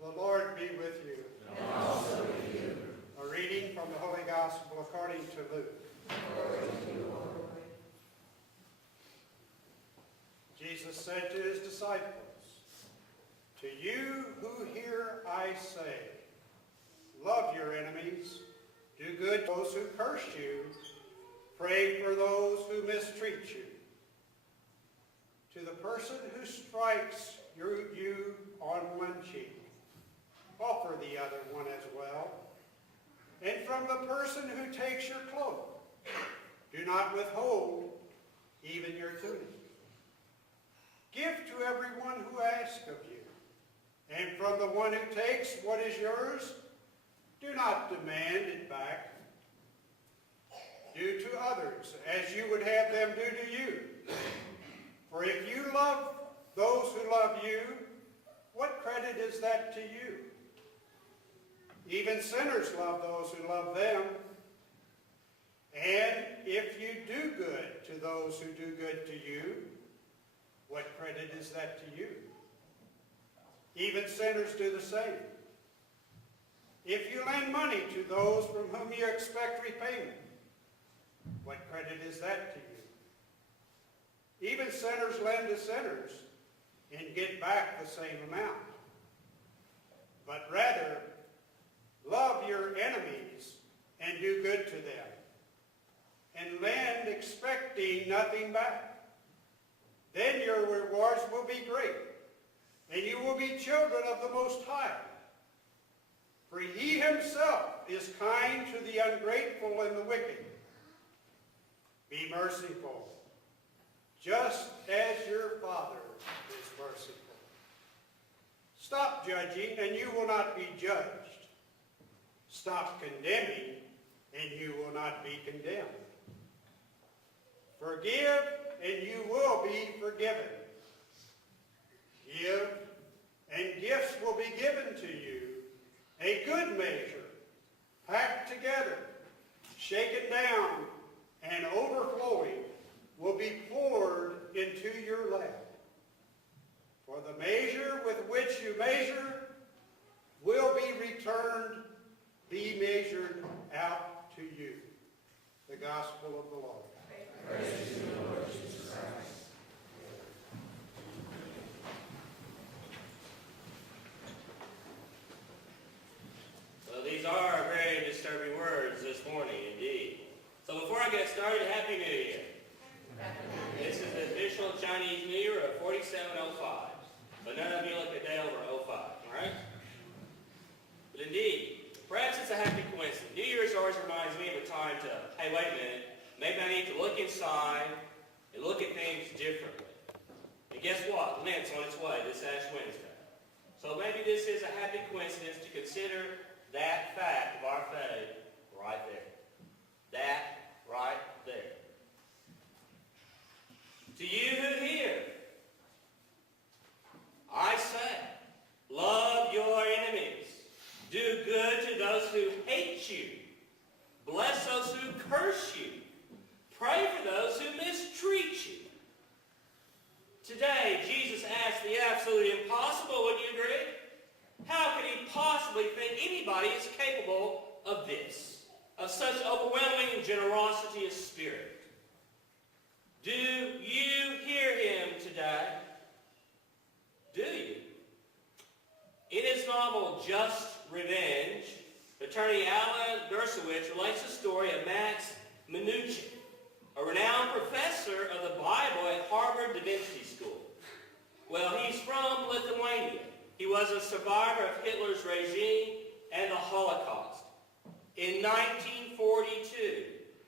The Lord be with you. And also with you. A reading from the Holy Gospel according to Luke. Glory to you, Lord. Jesus said to his disciples, "To you who hear I say, love your enemies, do good to those who curse you, pray for those who mistreat you. To the person who strikes you on one cheek, offer the other one as well. And from the person who takes your cloak, do not withhold even your tunic. Give to everyone who asks of you, and from the one who takes what is yours, do not demand it back. Do to others as you would have them do to you. For if you love those who love you, what credit is that to you? Even sinners love those who love them. And if you do good to those who do good to you, what credit is that to you? Even sinners do the same. If you lend money to those from whom you expect repayment, what credit is that to you? Even sinners lend to sinners and get back the same amount. But rather, love your enemies and do good to them, and lend expecting nothing back. Then your rewards will be great, and you will be children of the Most High. For he himself is kind to the ungrateful and the wicked. Be merciful, just as your Father is merciful. Stop judging, and you will not be judged. Stop condemning, and you will not be condemned. Forgive, and you will be forgiven. Give, and gifts will be given to you. A good measure, packed together, shaken down, and overflowing, will be poured into your lap. For the measure with which you measure will be returned, be measured out to you." The Gospel of the Lord. Praise to you, Lord Jesus Christ. Well, these are very disturbing words this morning, indeed. So before I get started, Happy New Year. This is the official Chinese New Year of 4705. But none of you look a day over 05, all right? But indeed, perhaps it's a happy coincidence. New Year's always reminds me of a time to, hey, wait a minute, maybe I need to look inside and look at things differently. And guess what? Lent's on its way, this Ash Wednesday. So maybe this is a happy coincidence to consider that fact of our faith right there. That right there. To you who hear, I say, love your enemies. Do good to those who hate you. Bless those who curse you. Pray for those who mistreat you. Today, Jesus asked the absolutely impossible, would you agree? How could he possibly think anybody is capable of this, of such overwhelming generosity of spirit? Do you hear him today? Do you? In his novel, Just Revenge, attorney Alan Dershowitz relates the story of Max Minuchin, a renowned professor of the Bible at Harvard Divinity School. Well, he's from Lithuania. He was a survivor of Hitler's regime and the Holocaust. In 1942,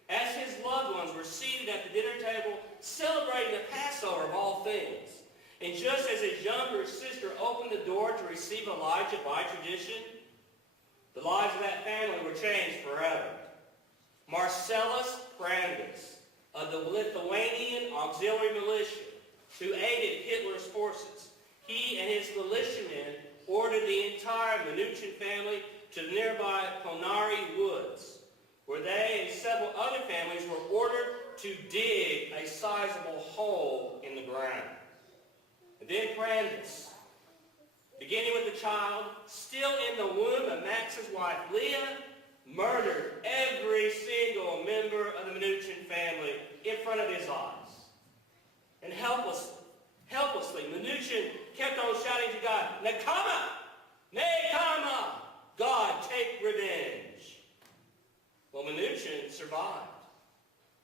as his loved ones were seated at the dinner table celebrating the Passover of all things, and just as his younger sister opened the door to receive Elijah by tradition, the lives of that family were changed forever. Marcellus Brandis of the Lithuanian Auxiliary Militia, who aided Hitler's forces, he and his militiamen ordered the entire Minuchin family to the nearby Ponari Woods, where they and several other families were ordered to dig a sizable hole in the ground. And then Brandis, beginning with the child still in the womb of Max's wife Leah, murdered every single member of the Mnuchin family in front of his eyes. And helplessly, Mnuchin kept on shouting to God, Nakama! Nakama! God, take revenge. Well, Mnuchin survived.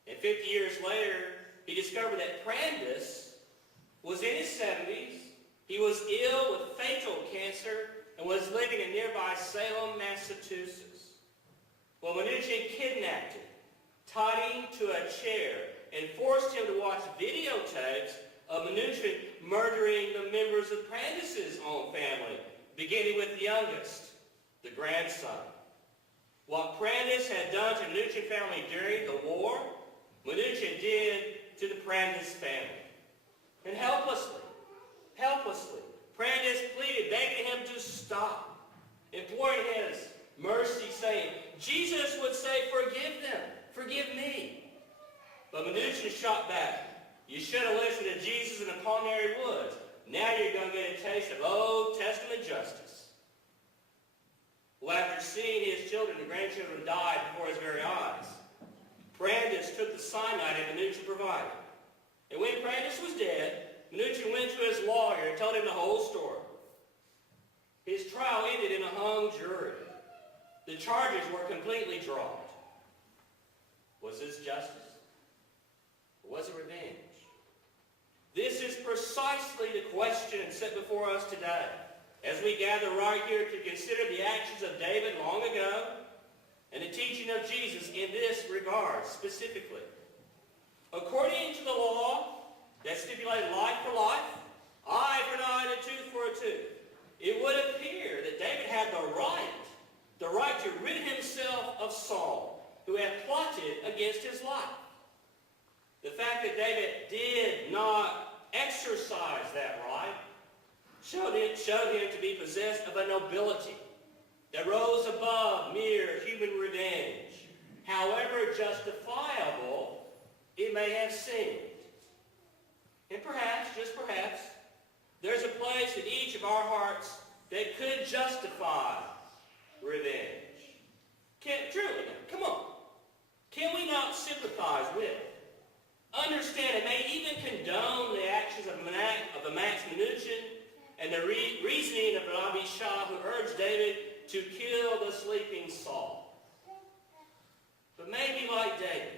And 50 years later, he discovered that Prandus was in his 70s. He was ill with fatal cancer and was living in nearby Salem, Massachusetts. Well, Mnuchin kidnapped him, tied him to a chair, and forced him to watch videotapes of Mnuchin murdering the members of Prandus's own family, beginning with the youngest, the grandson. What Prandus had done to the Mnuchin family during the war, Mnuchin did to the Prandus family. And helplessly, Prandus pleaded, begging him to stop, imploring his mercy, saying, Jesus would say, forgive them, forgive me. But Mnuchin shot back, you should have listened to Jesus in the Culinary Woods. Now you're going to get a taste of Old Testament justice. Well, after seeing his children and grandchildren die before his very eyes, Prandus took the cyanide that Mnuchin provided. And when Prandus was dead, Mnuchin went to his lawyer and told him the whole story. His trial ended in a hung jury. The charges were completely dropped. Was this justice? Or was it revenge? This is precisely the question set before us today, as we gather right here to consider the actions of David long ago and the teaching of Jesus in this regard specifically. According to the law that stipulated life for life, eye for an eye and a tooth for a tooth, it would appear that David had the right to rid himself of Saul, who had plotted against his life. The fact that David did not exercise that right showed him to be possessed of a nobility that rose above mere human revenge, however justifiable it may have seemed. And perhaps, just perhaps, there's a place in each of our hearts that could justify revenge. Truly now, come on. Can we not sympathize with, understand, and may even condone the actions of Max Mnuchin and the reasoning of Rabbi Shah, who urged David to kill the sleeping Saul? But maybe like David,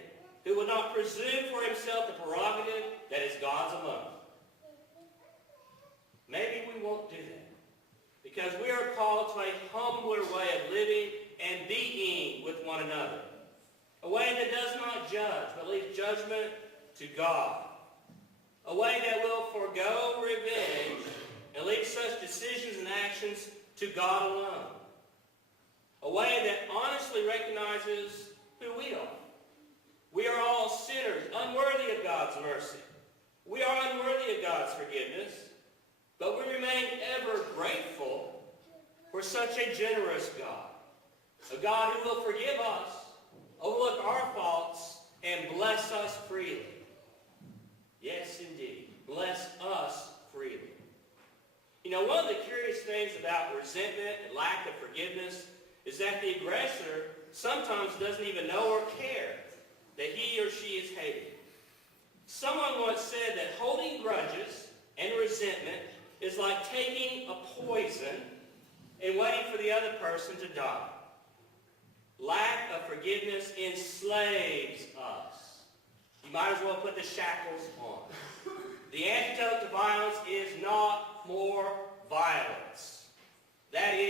who would not presume for himself the prerogative that is God's alone. Maybe we won't do that, because we are called to a humbler way of living and being with one another. A way that does not judge, but leaves judgment to God. A way that will forego revenge and leave such decisions and actions to God alone. A way that honestly recognizes who we are. We are all sinners, unworthy of God's mercy. We are unworthy of God's forgiveness, but we remain ever grateful for such a generous God. A God who will forgive us, overlook our faults, and bless us freely. Yes, indeed. Bless us freely. You know, one of the curious things about resentment and lack of forgiveness is that the aggressor sometimes doesn't even know or care that he or she is hated. Someone once said that holding grudges and resentment is like taking a poison and waiting for the other person to die. Lack of forgiveness enslaves us. You might as well put the shackles on. The antidote to violence is not more violence. That is